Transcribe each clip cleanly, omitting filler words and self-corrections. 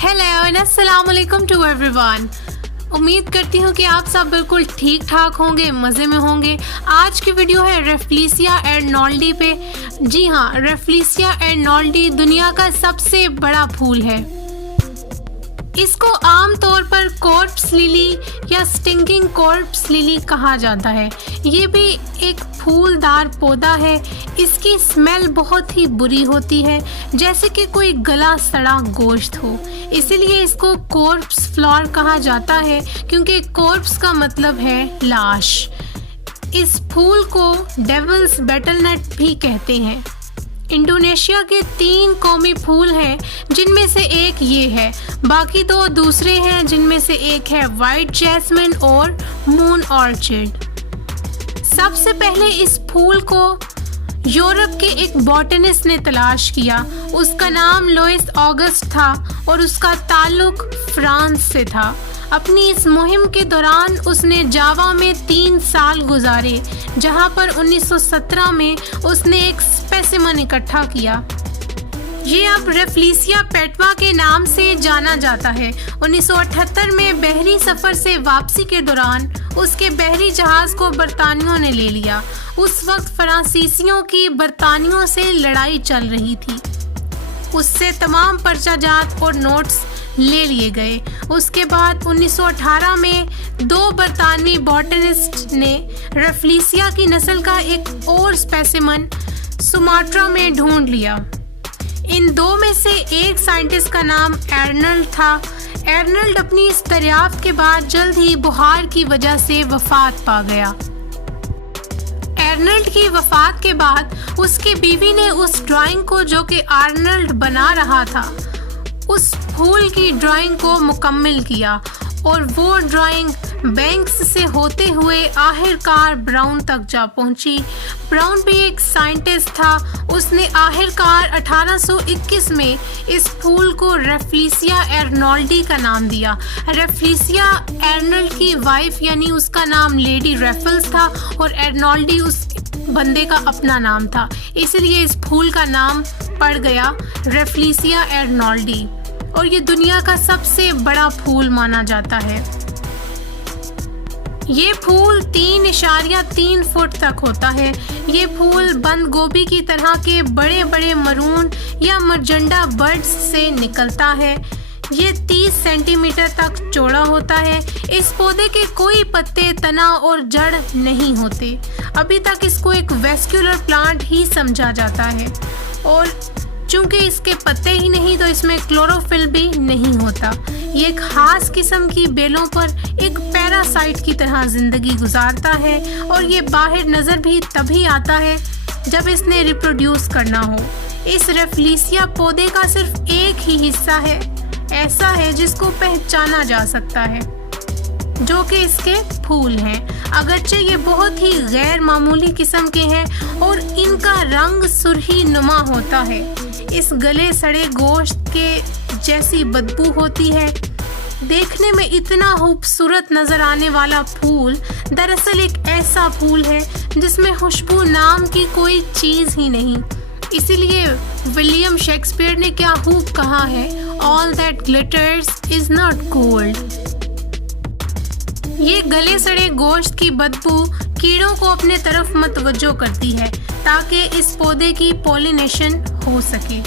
Hello and अस्सलाम वालेकुम to everyone. उम्मीद करती हूँ कि आप सब बिल्कुल ठीक ठाक होंगे, मज़े में होंगे। आज की वीडियो है रेफ्लिसिया अर्नोल्डी पे। जी हाँ, रेफ्लिसिया अर्नोल्डी दुनिया का सबसे बड़ा फूल है। इसको आमतौर पर कॉर्प्स लिली या स्टिंकिंग कॉर्प्स लिली कहा जाता है। ये भी एक फूलदार पौधा है। इसकी स्मेल बहुत ही बुरी होती है, जैसे कि कोई गला सड़ा गोश्त हो। इसीलिए इसको कॉर्प्स फ्लावर कहा जाता है, क्योंकि कॉर्प्स का मतलब है लाश। इस फूल को डेविल्स बेटलनट भी कहते हैं। इंडोनेशिया के 3 कौमी फूल हैं, जिनमें से एक ये है। बाकी 2 दूसरे हैं, जिनमें से एक है वाइट जैस्मिन और मून ऑर्चिड। सबसे पहले इस फूल को यूरोप के एक बॉटनिस्ट ने तलाश किया। उसका नाम लुइस ऑगस्ट था और उसका ताल्लुक फ्रांस से था। अपनी इस मुहिम के दौरान उसने जावा में 3 साल गुजारे, जहां पर 1917 में उसने एक स्पेसिमन इकट्ठा किया। ये अब रेफ्लिसिया पेटवा के नाम से जाना जाता है। 1978 में बहरी सफ़र से वापसी के दौरान उसके बहरी जहाज़ को बरतानियों ने ले लिया। उस वक्त फ्रांसीसियों की बरतानियों से लड़ाई चल रही थी। उससे तमाम पर्चाजात और नोट्स ले लिए गए। उसके बाद 1918 में 2 बरतानवी बॉटनिस्ट ने रेफ्लिसिया की नस्ल का एक और स्पेसिमन सुमाट्रा में ढूंढ लिया। इन 2 में से एक साइंटिस्ट का नाम अर्नल्ड था। अर्नल्ड अपनी इस दरियाफ्त के बाद जल्द ही बुखार की वजह से वफात पा गया। अर्नल्ड की वफात के बाद उसकी बीवी ने उस ड्राइंग को, जो कि अर्नल्ड बना रहा था, उस फूल की ड्राइंग को मुकम्मल किया और वो ड्राइंग बैंक्स से होते हुए आखिरकार ब्राउन तक जा पहुंची। ब्राउन भी एक साइंटिस्ट था। उसने आखिरकार 1821 में इस फूल को रेफ्लिसिया अर्नोल्डी का नाम दिया। रेफ्लिसिया अर्नल्ड की वाइफ यानी उसका नाम लेडी रेफल्स था और अर्नोल्डी उस बंदे का अपना नाम था, इसलिए इस फूल का नाम पड़ गया रेफ्लिसिया अर्नोल्डी और ये दुनिया का सबसे बड़ा फूल माना जाता है। ये फूल 3.3 फुट तक होता है। ये फूल बंद गोभी की तरह के बड़े बड़े मरून या मरजंडा बर्ड्स से निकलता है। ये 30 सेंटीमीटर तक चौड़ा होता है। इस पौधे के कोई पत्ते, तना और जड़ नहीं होते। अभी तक इसको एक वेस्कुलर प्लांट ही समझा जाता है और चूंकि इसके पत्ते ही नहीं तो इसमें क्लोरोफिल भी नहीं होता। ये एक खास किस्म की बेलों पर एक पैरासाइट की तरह जिंदगी गुजारता है और ये बाहर नज़र भी तभी आता है जब इसने रिप्रोड्यूस करना हो। इस रेफ्लिसिया पौधे का सिर्फ एक ही हिस्सा है ऐसा है जिसको पहचाना जा सकता है, जो कि इसके फूल हैं। अगरचे ये बहुत ही गैर मामूली किस्म के हैं और इनका रंग सुर्खी नुमा होता है। इस गले सड़े गोश्त के जैसी बदबू होती है। देखने में इतना खूबसूरत नज़र आने वाला फूल दरअसल एक ऐसा फूल है जिसमें खुशबू नाम की कोई चीज़ ही नहीं। इसीलिए विलियम शेक्सपियर ने क्या खूब कहा है, all that glitters is not gold. ये गले सड़े गोश्त की बदबू कीड़ों को अपने तरफ मतवज्जो करती है ताकि इस पौधे की पॉलिनेशन हो सके।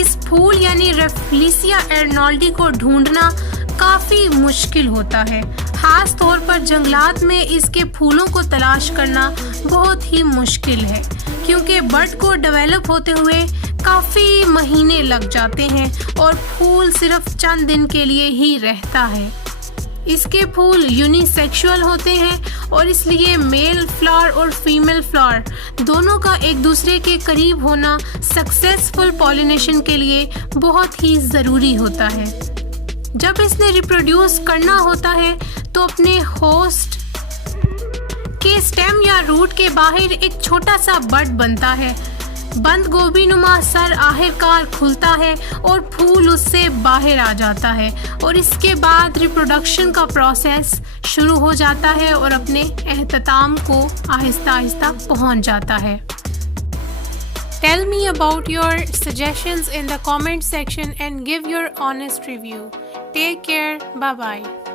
इस फूल यानी रेफ्लिसिया अर्नोल्डी को ढूंढना काफ़ी मुश्किल होता है। खास तौर पर जंगलात में इसके फूलों को तलाश करना बहुत ही मुश्किल है, क्योंकि बड को डेवलप होते हुए काफ़ी महीने लग जाते हैं और फूल सिर्फ चंद दिन के लिए ही रहता है। इसके फूल यूनिसेक्सुअल होते हैं और इसलिए मेल फ्लावर और फीमेल फ्लावर दोनों का एक दूसरे के करीब होना सक्सेसफुल पॉलिनेशन के लिए बहुत ही ज़रूरी होता है। जब इसने रिप्रोड्यूस करना होता है तो अपने होस्ट के स्टेम या रूट के बाहर एक छोटा सा बड बनता है। बंद गोभी नुमा सर आखिरकार खुलता है और फूल उससे बाहर आ जाता है और इसके बाद रिप्रोडक्शन का प्रोसेस शुरू हो जाता है और अपने अख्ताम को आहिस्ता आहिस्ता पहुंच जाता है। Tell me about your suggestions in the comment section and give your honest review. Take care. Bye bye.